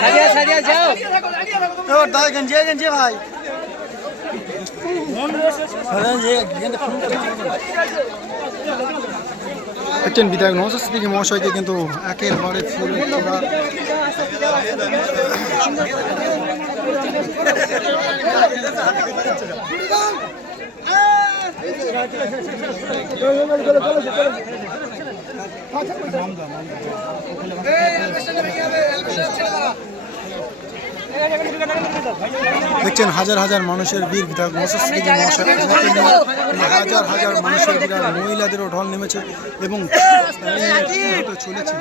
সাজিয়া সাজিয়া যাও। তোর দাই গঞ্জিয়া গঞ্জিয়া ভাই। একজন বিধায়ক নমস্কার সিদ্দিকি মহাশয়কে কিন্তু একেবারে ফুল তোলা। দেখছেন হাজার হাজার মানুষের বিধায়ক নিয়ে হাজার হাজার মানুষের ভিড় মহিলাদেরও ঢল নেমেছে এবং হতে চলেছে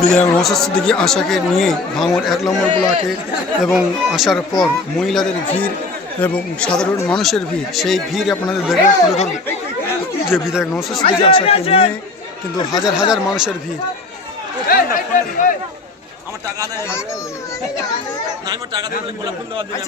বিধায়ক নৌসাদ সিদ্দিকী আশাকে নিয়ে ভাঙর এক নম্বর ব্লকে এবং আসার পর মহিলাদের ভিড় এবং সাধারণ মানুষের ভিড় সেই ভিড় আপনাদের দেখে তুলে ধরব। যে বিধায়ক নৌসাদ সিদ্দিকী আশাকে নিয়ে কিন্তু হাজার হাজার মানুষের ভিড়। আমার টাকা দেয়। না আমার টাকা দিলে গোলাপ ফুল দেওয়া দিলে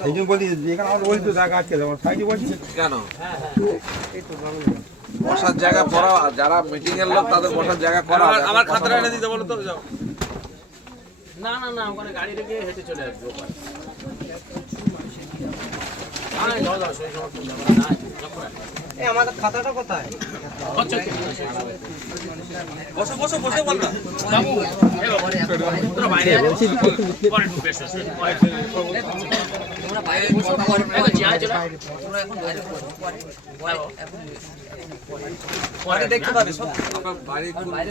সেই জন্য বলছি যেখানে আমার ওই তো জায়গা আছে আমার সাইডে বলছি কেন বসার জায়গা করা যারা মিটিং এর লোক তাদের বসার জায়গা করা আমার আমার খাতাটা এনে দিতে বলো তো যাও। না না না ওখানে গাড়ি রেখে হেঁটে চলে আসবে। ওপারে হ্যাঁ, যাও, যাও, সেই সময় ফোন করবে না, যাও, করে। হচ্ছে কি? বসো বসো। বসে। বল না বাবু, এ বাবু, বাইরে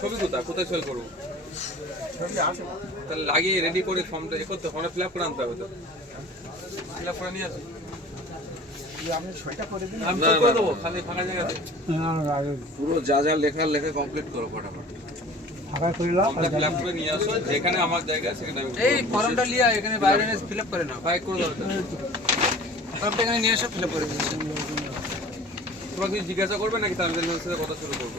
ছবি কোথায়? কোথায় সেল করব? তাহলে লাগিয়ে রেডি করে ফর্মটা এ করতে ফর্মটা ফিল আপ করে আনতে হবে তো? ফিল আপ করে নিয়ে আসি আমি সব করে দেবো খালি ফাঁকা জায়গাতে। পুরো যা যা লেখার লেখা কমপ্লিট করো ফটাফট। ফর্মটা ফিল আপ করে নিয়ে আসো। যেখানে আমার জায়গা সেখানে আমি এই ফর্মটা লিয়া এখানে বাইরে ফিল আপ করে নাও। বাইক করে দাও এটা। ফর্মটা এখানে নিয়ে এসে ফিল আপ করে দিচ্ছি। তোমরা জিজ্ঞাসা করবে নাকি তাদের সাথে কথা শুরু করব?